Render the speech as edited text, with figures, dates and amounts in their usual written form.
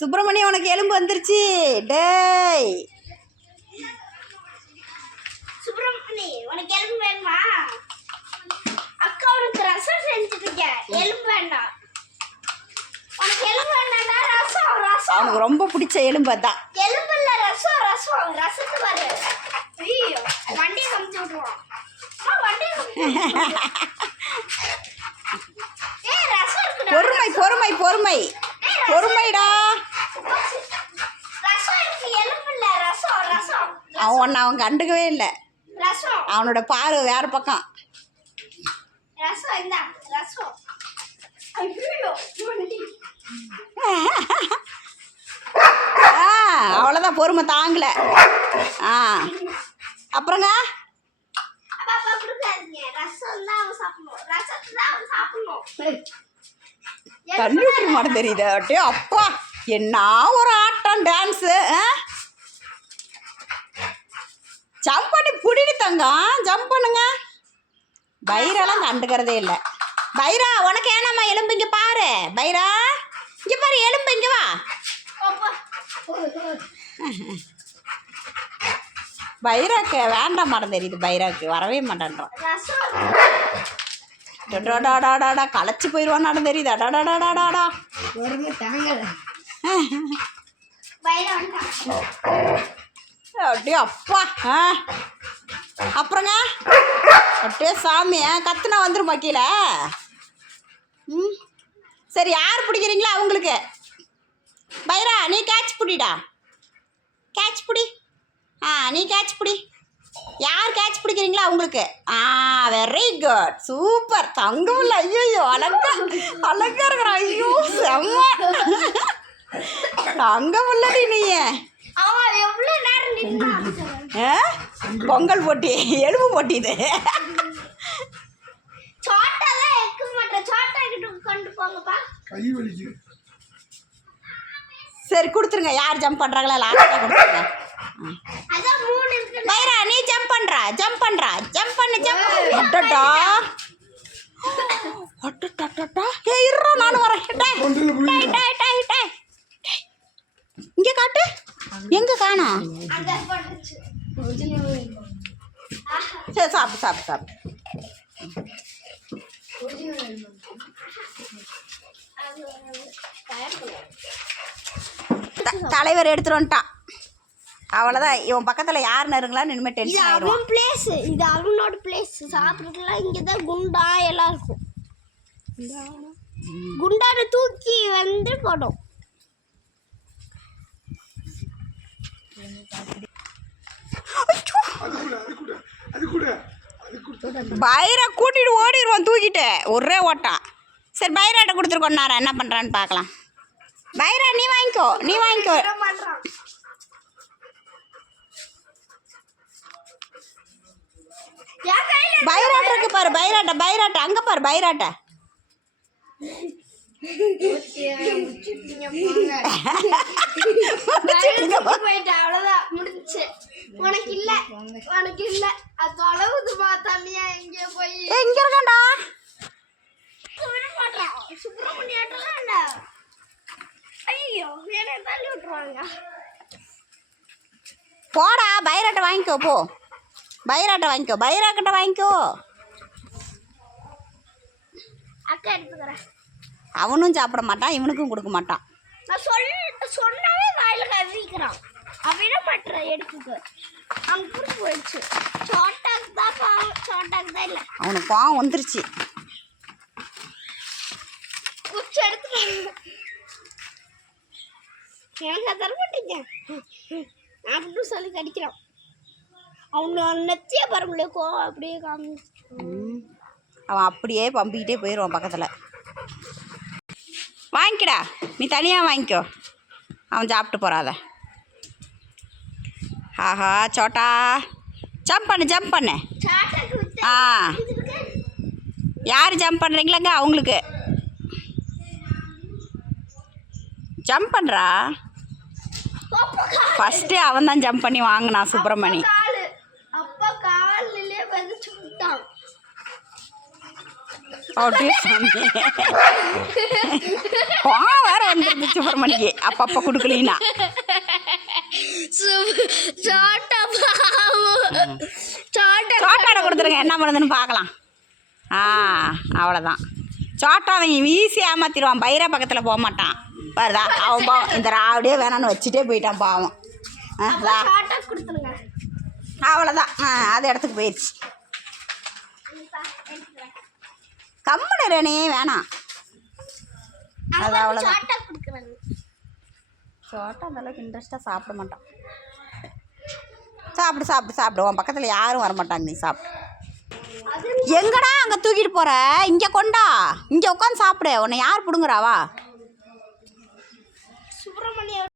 சுப்பிரமணியம் உனக்கு எலும்பு வந்துருச்சு. டேய் சுப்பிரமணியம் உனக்கு எலும்பு வேணுமா? அக்கா உனக்கு ரசம் செஞ்சுட்டு இருக்கேன். எலும்பு வேண்டாம். உனக்கு எலும்பு வேண்டாம்டா. ரசம் ரசம் அவனுக்கு ரொம்ப பிடிச்ச எலும்பு அதான். எலும்பு இல்ல ரசம் ரசம் ரசத்து பாரு. ஐயோ வண்டியை கமிச்சு விட்டுருவோம். வண்டியை ரசம் இருக்குடா. பொறுமை பொறுமை பொறுமை பொறுமைடா. ரசம் இருக்கு எலும்பு இல்ல ரசம் ரசம். அவன் கண்டுக்கவே இல்லை. ரசம் அவனோட பார்வை வேற பக்கம். ரசம் இந்த ரசம். ஐயோ அவ்வளோதான், பொறுமை தாங்கல. அப்புறங்க அப்பா கொடுக்காதீங்க. ரசம் தான் அவன் சாப்பிடணும். ரசத்தை தான் அவன் சாப்பிடணும். தண்ணி விட்டுற மாட்டேன் தெரியுது. அப்படியே அப்பா என்ன ஒரு ஆட்டம் டான்ஸு. ஜம்ப் பண்ணி புடிடி தங்கம், ஜம்ப் பண்ணுங்க. பைராலாம் கண்டுக்கிறதே இல்லை. பைரா உனக்கு ஏனாம்மா எலும்பு? இங்கே பாரு பைரா, இங்கே பாரு எலும்பு, இங்கே வா. பைராக்கு வேண்டாம் மாடம் தெரியுது. பைராக்கு வரவே மாட்டேன்றான். டடாடாடாடா களைச்சி போயிடுவான் நடம் தெரியுது. அடாடாடாடாடா அப்படியே அப்பா. அப்புறங்க அப்படியே சாமி கத்துனா வந்துருமா கீழே. சரி யார் பிடிக்கிறீங்களோ அவங்களுக்கு. பைரா நீ கேட்ச் பிடிடா, கேட்ச் பிடி. நீ கேட்ச் பிடி. யார் கேட்ச் பிடிக்கிறீங்களோ அவங்களுக்கு. Very good, super. தங்கம் இல்லை. ஐயோ அழகா அழகா இருக்கிற. ஐயோ செம்ம தங்கம் இல்லடி நீ. பொங்கல் போட்டி, எலும்பு போட்டி இது. சரி கொடுத்துருங்க. யார் ஜம்ப் பண்ணுறாங்களா லாஸ்ட்டாக கொடுத்துருங்க. பைரா நீ ஜம்ப் பண்ணுறா, ஜம்ப் பண்ணுறா, ஜம்ப் பண்ணு, ஜம்ப். அட்டடா அட்டடா. இருறா நானும் வரேன். இங்கே காட்டு. எங்கே காணோம்? சரி சாப்பிட்டு சாப்பிட்டு சாப்பிட்டு. தலைவர் எடுத்துட்டு வந்துட்டான். அவ்வளோதான். இவன் பக்கத்தில் யார் நெருங்களான்னு இனிமேல் டென்ஷன் ஆயிடும். அவன் பிளேஸ், இது அவனோட பிளேஸ். சாப்பிட்றதுலாம் இங்கே தான் குண்டா எல்லாம் இருக்கும். குண்டாட தூக்கி வந்து போடும். பைரா கூட்டிட்டு ஓடிடுவான் தூக்கிட்டு ஒரே ஓட்டான். சரி பைராட்ட கொடுத்துருக்கோன்னாரா என்ன பண்ணுறான்னு பார்க்கலாம். பைரா நீ வாங்கிக்கோ, நீ வாங்கிக்கோ. பைராட்ட இருக்கு பாரு. பைராட்ட பைராட்ட அங்கே பாரு. பைராட்ட அவ்வளோதான் முடிஞ்சு. உனக்கு இல்ல உனக்கு இல்ல. அது அளவுக்கு பார்த்தாலியா எங்கே போய் எங்க இருக்காண்டா விட மாட்டான். சுப்பிரமணியாட்டெல்லாம் இல்ல. ஐயோ வேற தள்ளி விட்டுருவாங்க. போடா பைராட்ட வாங்கிக்கோ. போ பைராட்ட வாங்கிக்கோ. பைராக்கிட்ட வாங்கிக்கோ. அக்கா எடுத்துக்கிறேன். அவனும் சாப்பிட மாட்டான், இவனுக்கும் கொடுக்க மாட்டான். நான் சொன்னாவே வாயில கவிக்கிறான். அவன மாட்டுற எடுத்துக்க. அங்கே போயிடுச்சு. சோட்டாக்கு தான் பாவம். சோட்டாக்கு தான் இல்லை. அவனுக்கு பாவம் வந்துருச்சு. குச்சி எடுத்துக்க. எனக்கு தர மாட்டீங்க அப்படின்னு சொல்லி கடிக்கிறான். அவனு நெத்திய பரம்பலைக்கோ அப்படியே காமி. அவன் அப்படியே பம்பிக்கிட்டே போயிடுவான் பக்கத்தில். வாங்கிக்கடா, நீ தனியாக வாங்கிக்கோ. அவன் சாப்பிட்டு போகிறாத. ஆஹா சோட்டா ஜம்ப் பண்ணு, ஜம்ப் பண்ணு. யார் ஜம்ப் பண்ணுறீங்களாங்க அவங்களுக்கு ஜம்ப் பண்ணுறா. ஃபஸ்ட்டு அவன் தான் ஜம்ப் பண்ணி வாங்கினான் சுப்பிரமணி. அப்படியே சாமி கோவம் வேற வந்துருந்து சுப்பிரமணிக்கு அப்பப்போ கொடுக்கலீனா சோட்டாட கொடுத்துருங்க என்ன பண்ணுதுன்னு பார்க்கலாம். அவ்வளோதான். சோட்டா அவன் ஈஸியாக ஏமாத்திடுவான். பைரா பக்கத்தில் போக மாட்டான். பாருதா அவன் பாவம் இந்த ராவடியே வேணான்னு வச்சுட்டே போயிட்டான் பாவம். அவ்வளோதான். அது இடத்துக்கு போயிடுச்சு. கம்முனு ரேணி வேணாம். அது அவ்வளோதான். சோட்டா அந்தளவுக்கு இன்ட்ரெஸ்ட்டாக சாப்பிட மாட்டான். சாப்பிடு உன் பக்கத்தில் யாரும் வரமாட்டாங்க. நீ சாப்பிடு. எங்கடா அங்கே தூக்கிட்டு போகிற? இங்கே கொண்டா, இங்கே உட்காந்து சாப்பிடு. உன்னை யார் பிடுங்குறாவா?